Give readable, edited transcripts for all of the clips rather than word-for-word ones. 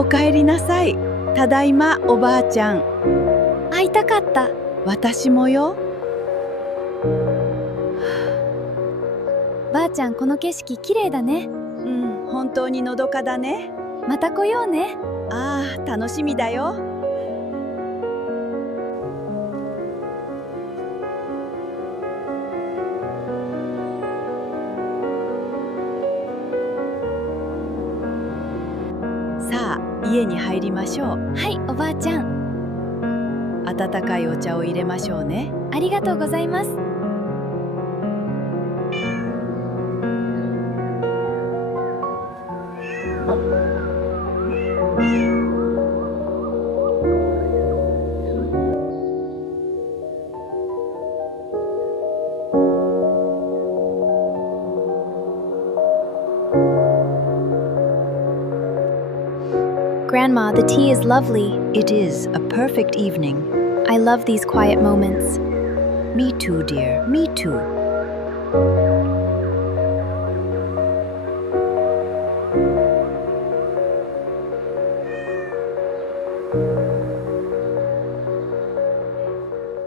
おかえりなさい。ただいま、おばあちゃん。会いたかった。私もよ。ばあちゃん、この景色きれいだね。本当にのどかだね。また来ようね。ああ、楽しみだよ。さあ、家に入りましょう。はい、おばあちゃん。温かいお茶を入れましょうね。ありがとうございます。Grandma, the tea is lovely. It is a perfect evening. I love these quiet moments. Me too, dear. Me too.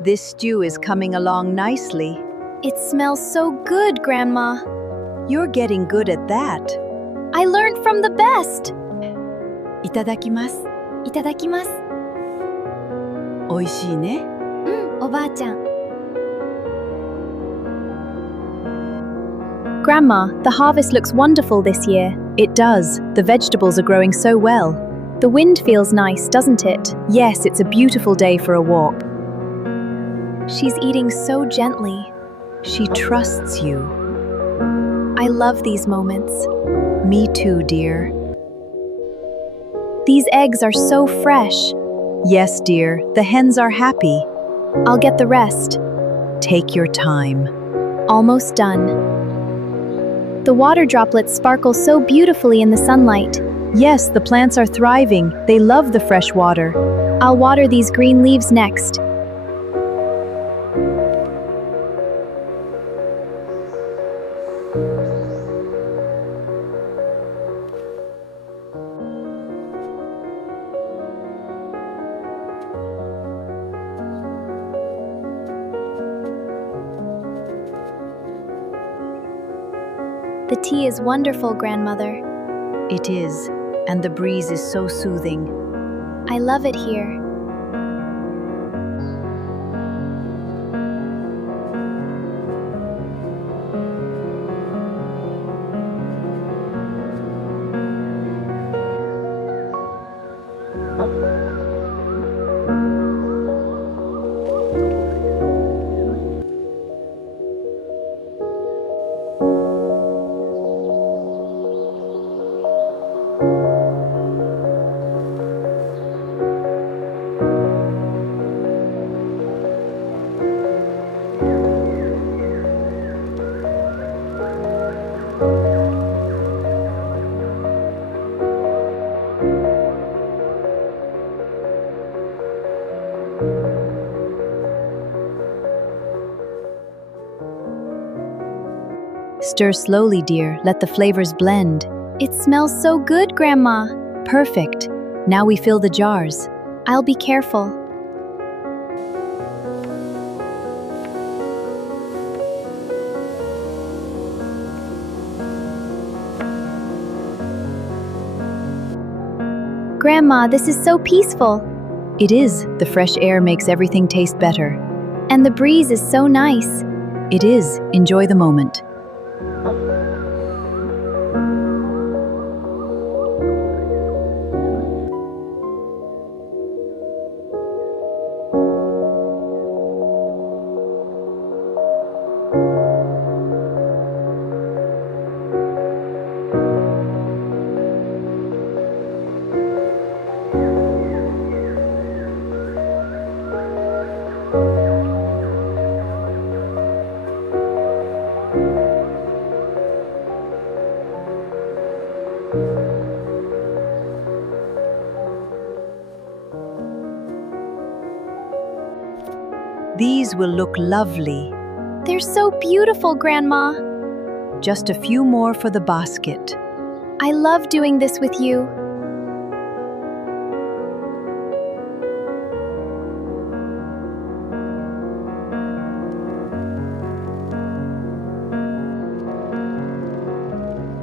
This stew is coming along nicely. It smells so good, Grandma. You're getting good at that. I learned from the best. いただきます。いただきます。おいしいね。おばあちゃん。Grandma, the harvest looks wonderful this year. It does. The vegetables are growing so well. The wind feels nice, doesn't it? Yes, it's a beautiful day for a walk. She's eating so gently. She trusts you. I love these moments. Me too, dear. These eggs are so fresh. Yes, dear. The hens are happy. I'll get the rest. Take your time. Almost done. The water droplets sparkle so beautifully in the sunlight. Yes, the plants are thriving. They love the fresh water. I'll water these green leaves next. The tea is wonderful, Grandmother. It is, and the breeze is so soothing. I love it here. Stir slowly, dear. Let the flavors blend. It smells so good, Grandma. Perfect. Now we fill the jars. I'll be careful. Grandma, this is so peaceful. It is. The fresh air makes everything taste better. And the breeze is so nice. It is. Enjoy the moment. These will look lovely. They're so beautiful, Grandma. Just a few more for the basket. I love doing this with you.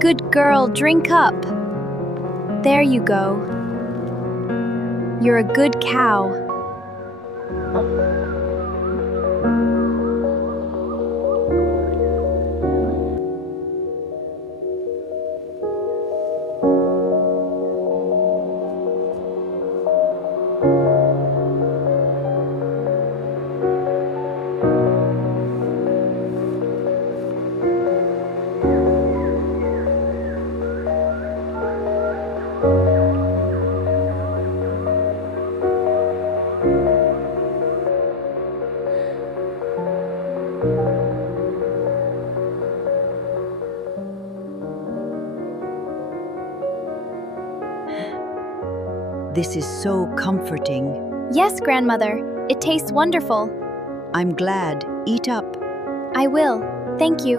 Good girl, drink up. There you go. You're a good cow. This is so comforting. Yes, grandmother. It tastes wonderful. I'm glad. Eat up. I will. Thank you.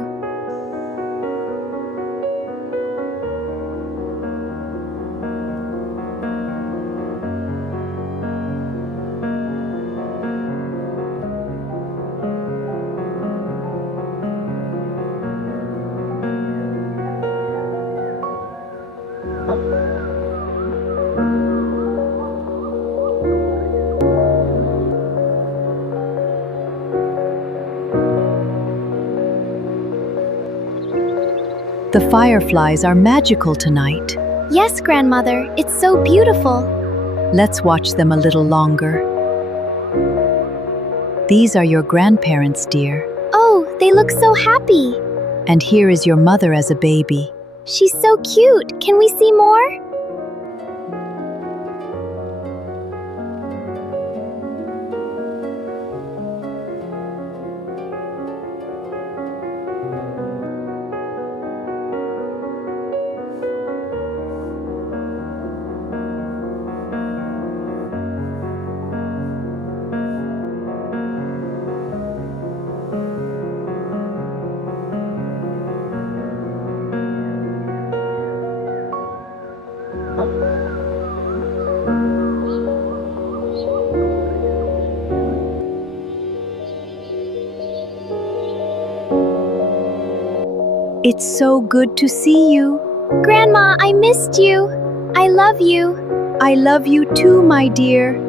The fireflies are magical tonight. Yes, grandmother. It's so beautiful. Let's watch them a little longer. These are your grandparents, dear. Oh, they look so happy. And here is your mother as a baby. She's so cute. Can we see more? It's so good to see you. Grandma, I missed you. I love you. I love you too, my dear.